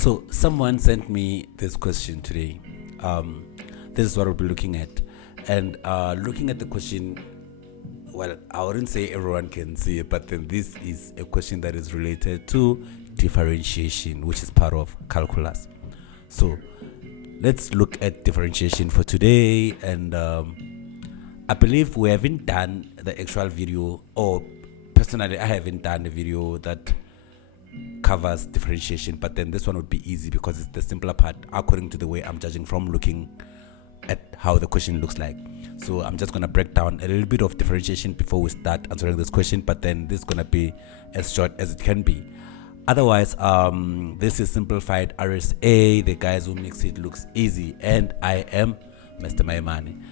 So someone sent me this question today. This is what we'll be looking at. And looking at the question, well, I wouldn't say everyone can see it, but then this is a question that is related to differentiation, which is part of calculus. So let's look at differentiation for today. And I believe we haven't done the actual video, or personally, I haven't done a video that covers differentiation, but then this one would be easy because it's the simpler part according to the way I'm judging from looking at how the question looks like. So I'm just going to break down a little bit of differentiation before we start answering this question, but then this is going to be as short as it can be. Otherwise, this is simplified RSA. The guys who makes it looks easy, and I am Mr. Maimane.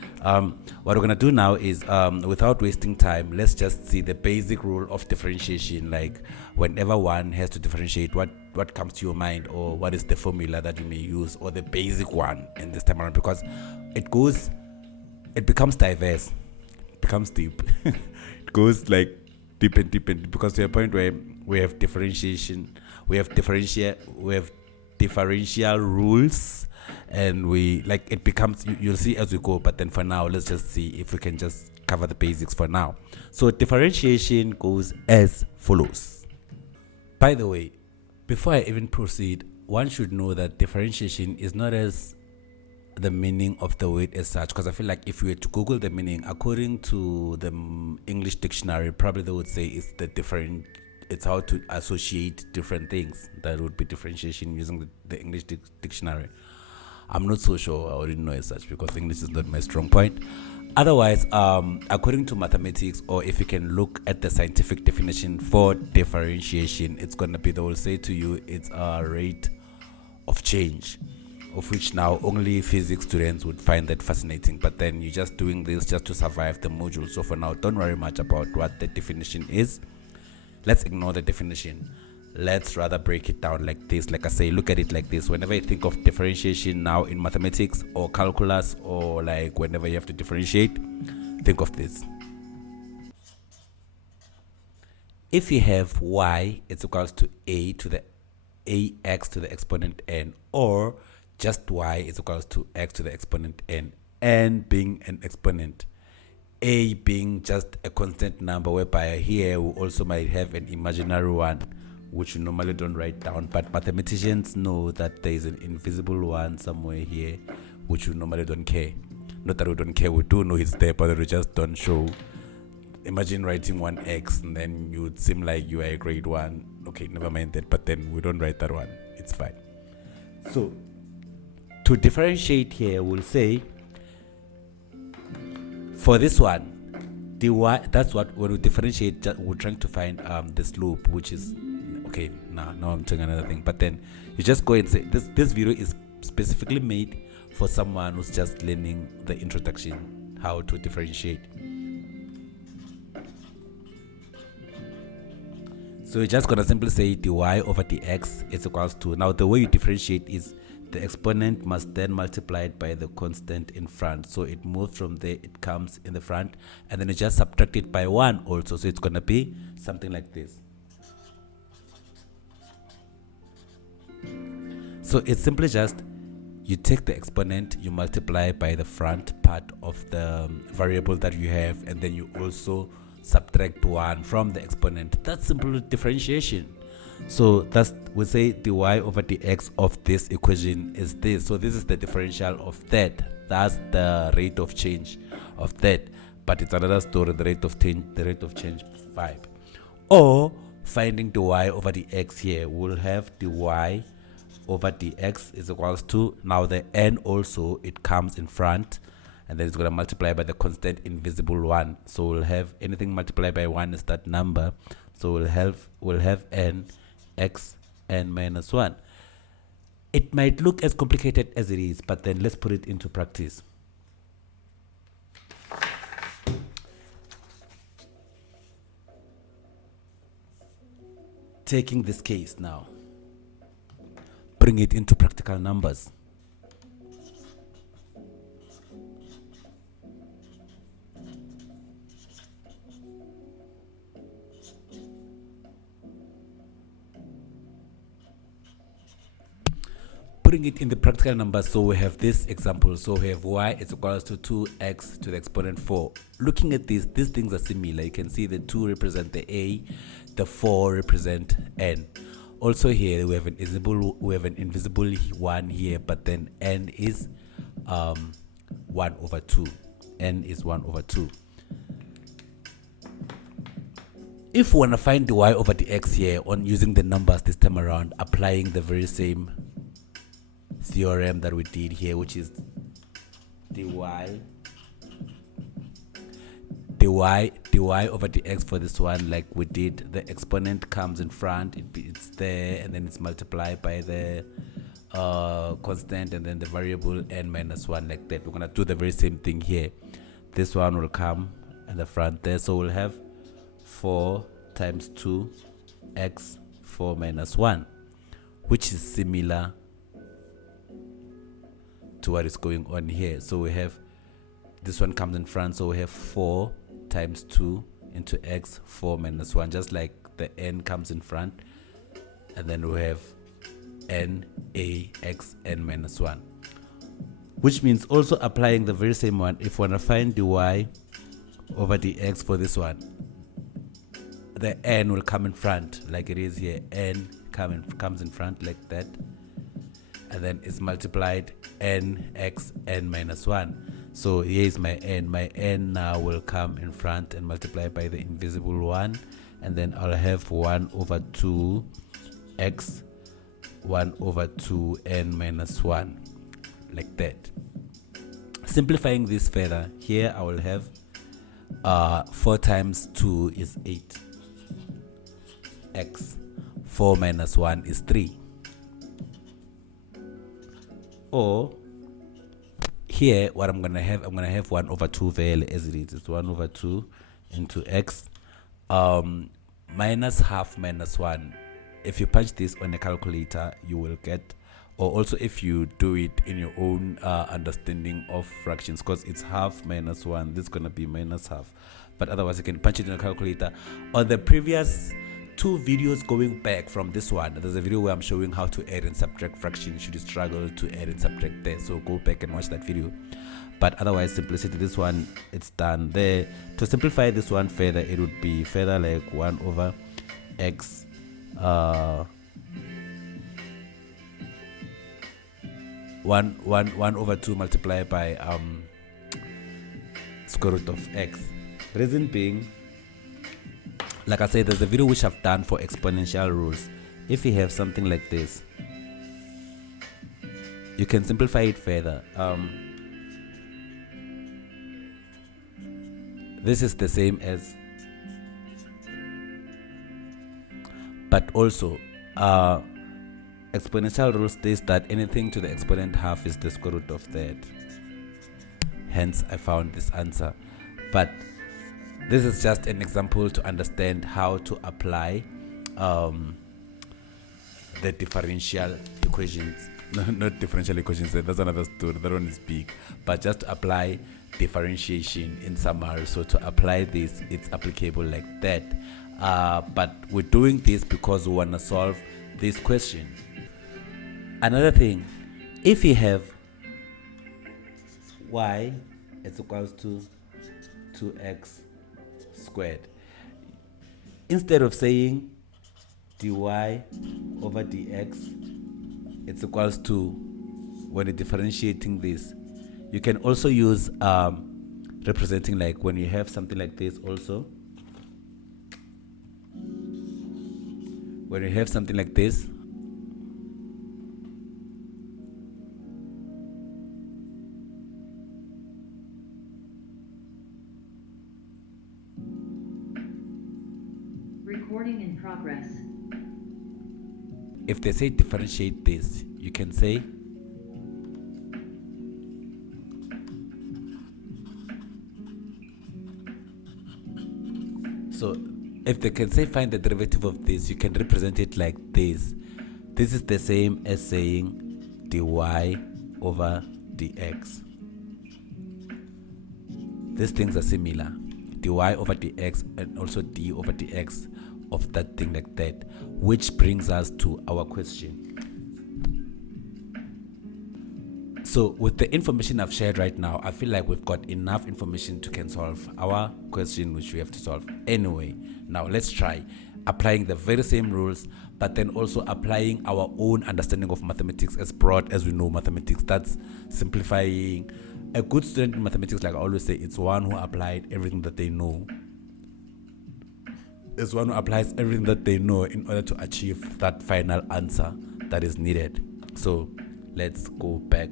What we're gonna do now is, without wasting time, let's just see the basic rule of differentiation. Like whenever one has to differentiate, what comes to your mind, or what is the formula that you may use, or the basic one in this time around, because it becomes diverse, it becomes deep. It goes like deep and deep and deep, because to a point where we have differentiation, we have differential rules, and we like it becomes, you'll see as we go. But then for now, let's just see if we can just cover the basics for now. So differentiation goes as follows. By the way, before I even proceed, one should know that differentiation is not as the meaning of the word as such, because I feel like if you were to Google the meaning according to the English dictionary, probably they would say it's how to associate different things. That would be differentiation using the English dictionary. I'm not so sure. I wouldn't know as such because English is not my strong point. Otherwise, according to mathematics, or if you can look at the scientific definition for differentiation, it's going to be, they will say to you, it's a rate of change, of which now only physics students would find that fascinating. But then you're just doing this just to survive the module. So for now, don't worry much about what the definition is. Let's ignore the definition. Let's rather break it down like this. Like I say, look at it like this. Whenever you think of differentiation now in mathematics or calculus, or like whenever you have to differentiate, think of this. If you have y, it's equals to a to the ax to the exponent n, or just y is equals to x to the exponent n being an exponent, a being just a constant number, whereby here we also might have an imaginary one, which you normally don't write down, but mathematicians know that there is an invisible one somewhere here, which we normally don't care. Not that we don't care, we do know it's there, but we just don't show. Imagine writing 1x and then you would seem like you are a grade 1. Okay, never mind that, but then we don't write that one. It's fine. So to differentiate here, we'll say for this one, dy, that's what, when we differentiate, we're trying to find the slope, which is, okay, now I'm doing another thing. But then you just go and say, this video is specifically made for someone who's just learning the introduction, how to differentiate. So you're just gonna simply say dy over dx is equals to, now the way you differentiate is the exponent must then multiply it by the constant in front. So it moves from there, it comes in the front, and then you just subtract it by 1 also. So it's gonna be something like this. So it's simply just, you take the exponent, you multiply by the front part of the variable that you have, and then you also subtract 1 from the exponent. That's simple differentiation. So that's, we say dy over dx of this equation is this. So this is the differential of that. That's the rate of change of that. But it's another story, the rate of change 5. Or finding dy over dx here, we'll have dy over dx is equals to, now the n also, it comes in front, and then it's going to multiply by the constant invisible 1. So we'll have anything multiplied by 1 is that number. So we'll have n x n minus 1. It might look as complicated as it is, but then let's put it into practice. Taking this case now, bring it into practical numbers. putting it in the practical numbers, so we have this example. So we have y is equals to 2x to the exponent 4. Looking at this, these things are similar. You can see the 2 represent the a, the 4 represent n. Also here we have an invisible 1 here, but then n is 1 over 2. N is 1 over 2. If we want to find the y over the x here on using the numbers this time around, applying the very same theorem that we did here, which is dy over the x for this one, like we did, the exponent comes in front, it's there, and then it's multiplied by the constant and then the variable n minus 1, like that. We're gonna do the very same thing here. This one will come in the front there, so we'll have 4 times 2 x 4 minus 1, which is similar to what is going on here. So we have this one comes in front, so we have 4 times 2 into x 4 minus 1, just like the n comes in front, and then we have n a x n minus 1, which means also applying the very same one. If we want to find the y over the x for this one, the n will come in front like it is here. N comes in front like that, and then it's multiplied n x n minus 1. So here is my n. My n now will come in front and multiply by the invisible 1, and then I'll have 1 over 2 x 1 over 2 n minus 1, like that. Simplifying this further, here I will have 4 times 2 is 8 x 4 minus 1 is 3. Or here what I'm gonna have 1 over 2 value as it is. It's 1 over 2 into x minus half minus 1. If you punch this on a calculator, you will get, or also if you do it in your own understanding of fractions, because it's half minus 1, this is gonna be minus half, but otherwise you can punch it in a calculator. On the previous 2 videos going back from this one, there's a video where I'm showing how to add and subtract fractions should you struggle to add and subtract there, so go back and watch that video. But otherwise, simplicity, this one, it's done there. To simplify this one further, it would be further like 1 over x 1 over 2 multiplied by square root of x. Reason being, like I said, there's a video which I've done for exponential rules. If you have something like this, you can simplify it further. This is the same as, but also exponential rule states that anything to the exponent half is the square root of that. Hence I found this answer. But this is just an example to understand how to apply the differential equations. No, not differential equations, that's another story, that one is big. But just to apply differentiation in summary. So to apply this, it's applicable like that. But we're doing this because we want to solve this question. Another thing, if you have y is equals to 2x squared, instead of saying dy over dx it's equals to, when you're differentiating this, you can also use representing, like when you have something like this. Also, when you have something like this, recording in progress. If they say differentiate this, you can say so if they can say find the derivative of this, you can represent it like this. This is the same as saying dy over dx. These things are similar, dy over dx and also d over dx of that thing like that, which brings us to our question. So with the information I've shared right now, I feel like we've got enough information to can solve our question which we have to solve anyway. Now let's try applying the very same rules, but then also applying our own understanding of mathematics as broad as we know mathematics. That's simplifying. A good student in mathematics, like I always say, it's one who applied everything that they know. It's one who applies everything that they know in order to achieve that final answer that is needed. So let's go back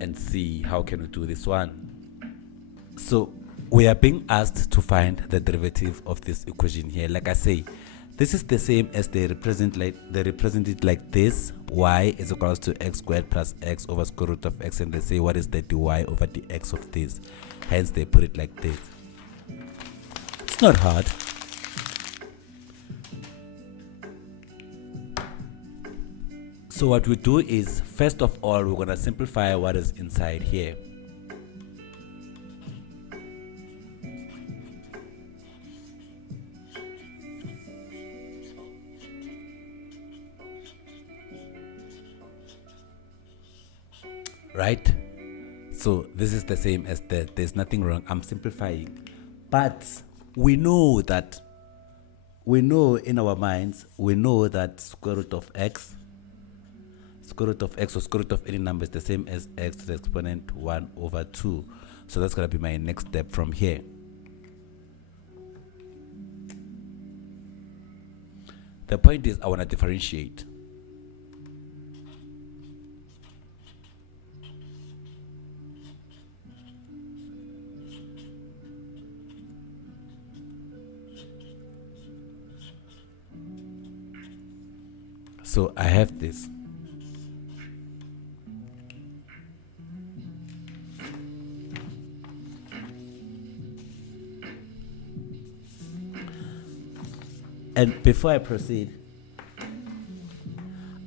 and see how can we do this one. So we are being asked to find the derivative of this equation here. Like I say, this is the same as they represent it like this. Y is equals to x squared plus x over square root of x, and they say what is the dy over dx of this. Hence they put it like this. It's not hard. So what we do is, first of all, we're going to simplify what is inside here. Right? So this is the same as that. There's nothing wrong. I'm simplifying. But we know in our minds, we know that square root of x or square root of any number is the same as x to the exponent 1 over 2. So that's going to be my next step from here. The point is, I want to differentiate. So I have this. And before I proceed,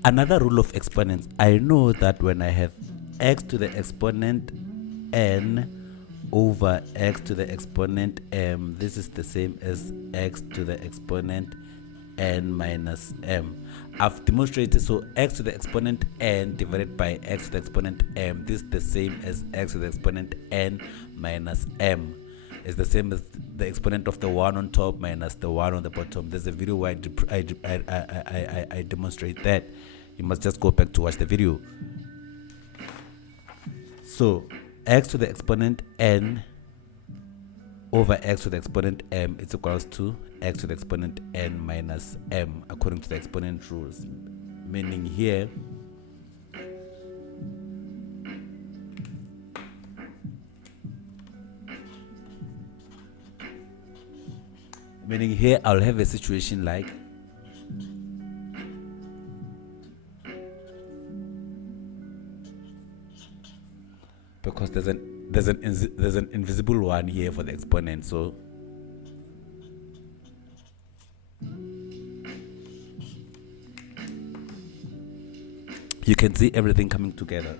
another rule of exponents, I know that when I have x to the exponent n over x to the exponent m, this is the same as x to the exponent n minus m. I've demonstrated, so x to the exponent n divided by x to the exponent m, this is the same as x to the exponent n minus m. It's the same as the exponent of the 1 on top minus the 1 on the bottom. There's a video where I demonstrate that. You must just go back to watch the video. So x to the exponent n over x to the exponent m is equals to x to the exponent n minus m according to the exponent rules. Meaning here, I'll have a situation like because there's an invisible one here for the exponent, so you can see everything coming together.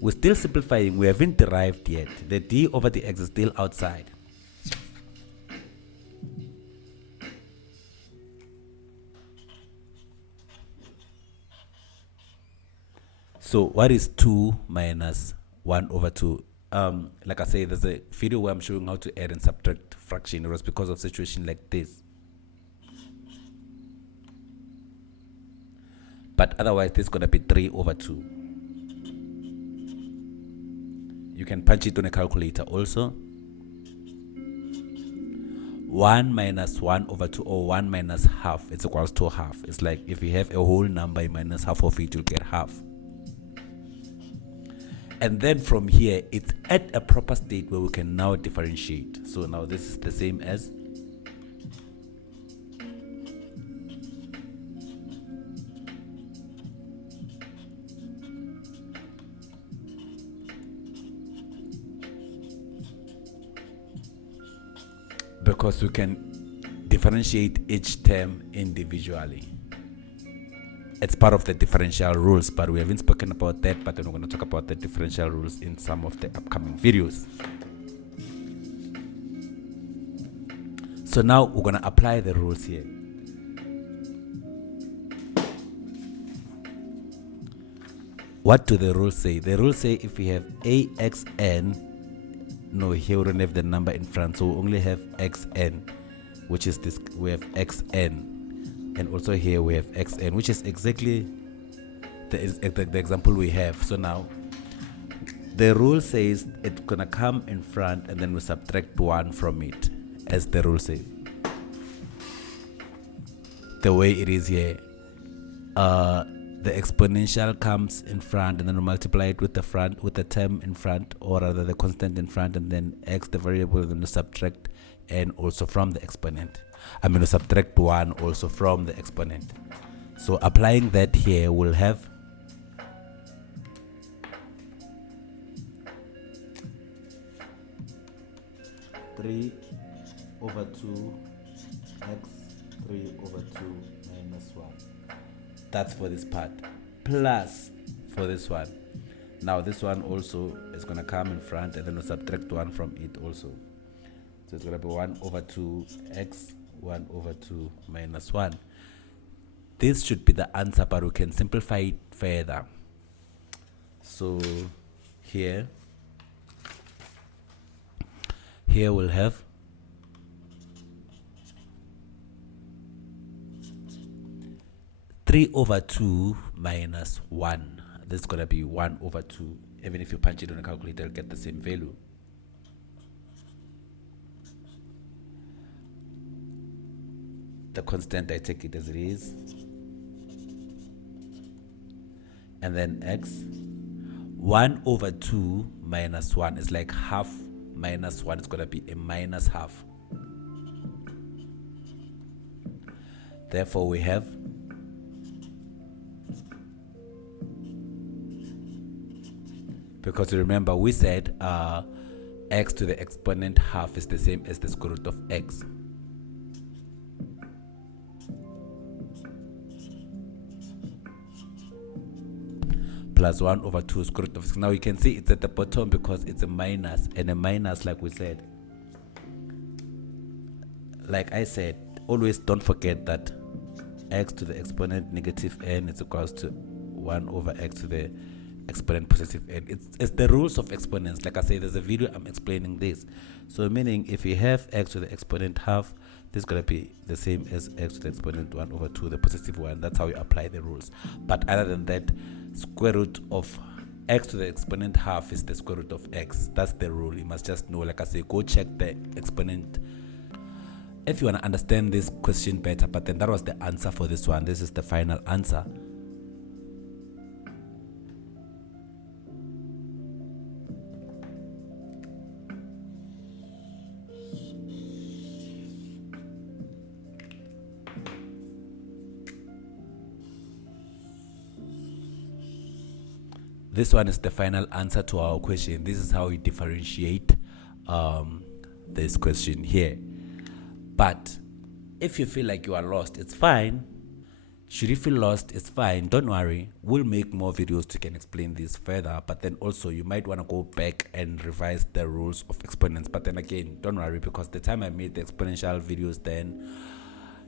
We're still simplifying. We haven't derived yet. The d over the x is still outside. So what is 2 minus 1 over 2? Like I say, there's a video where I'm showing how to add and subtract fraction. It was because of situation like this. But otherwise, this is going to be 3 over 2. You can punch it on a calculator also. 1 minus 1 over 2, or 1 minus half, it's equals to half. It's like if you have a whole number, you minus half of it, you'll get half. And then from here, it's at a proper state where we can now differentiate. So now this is the same as because we can differentiate each term individually. It's part of the differential rules, but we haven't spoken about that, but then we're going to talk about the differential rules in some of the upcoming videos. So now we're going to apply the rules here. what do the rules say? The rules say if we have AXN, no, here we don't have the number in front, so we only have XN, which is this. We have XN, and also here we have XN, which is exactly the example we have. So now the rule says it's gonna come in front and then we subtract 1 from it, as the rule says. The way it is here, the exponential comes in front and then we multiply it with the term in front, or rather the constant in front, and then x, the variable, and then we subtract n also from the exponent. We subtract 1 also from the exponent. So applying that here, we'll have 3 over 2 x 3 over 2 minus 1. That's for this part, plus for this one. Now this one also is going to come in front and then we'll subtract 1 from it also. So it's going to be 1 over 2 x 1 over 2 minus 1. This should be the answer, but we can simplify it further. So here we'll have 3 over 2 minus 1. This is going to be 1 over 2. Even if you punch it on a calculator, you'll get the same value. The constant, I take it as it is. And then x. 1 over 2 minus 1 is like half minus 1. It's going to be a minus half. Therefore, we have because remember we said x to the exponent half is the same as the square root of x. Plus 1 over 2 square root of x. Now you can see it's at the bottom because it's a minus, and a minus, like we said, like I said, always don't forget that x to the exponent negative n is equals to 1 over x to the exponent positive n. It's the rules of exponents. Like I say, there's a video I'm explaining this. So meaning if you have x to the exponent half, this is going to be the same as x to the exponent 1 over 2, the positive one. That's how you apply the rules. But other than that, square root of x to the exponent half is the square root of x. That's the rule. You must just know, like I say, go check the exponent if you want to understand this question better. But then that was the answer for this one. This is the final answer. This one is the final answer to our question. This is how we differentiate this question here. But if you feel like you are lost, it's fine. Should you feel lost, it's fine. Don't worry. We'll make more videos to can explain this further. But then also you might want to go back and revise the rules of exponents. But then again, don't worry, because the time I made the exponential videos, then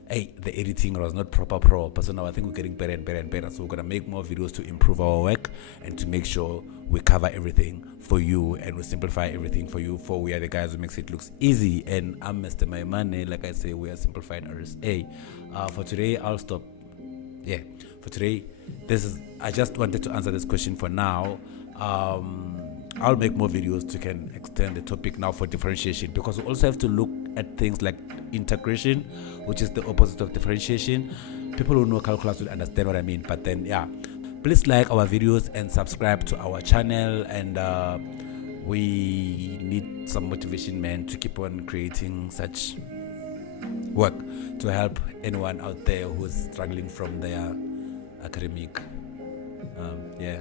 the editing was not proper. So now I think we're getting better and better and better. So we're gonna make more videos to improve our work and to make sure we cover everything for you and we simplify everything for you. For we are the guys who makes it looks easy. And I'm Mr. Maimane. Like I say, we are simplified RSA. For today, I'll stop. Yeah. For today, I just wanted to answer this question for now. I'll make more videos to can extend the topic now for differentiation, because we also have to look at things like integration, which is the opposite of differentiation. People who know calculus will understand what I mean. But then, yeah, please like our videos and subscribe to our channel. And we need some motivation, man, to keep on creating such work to help anyone out there who's struggling from their academic. Yeah.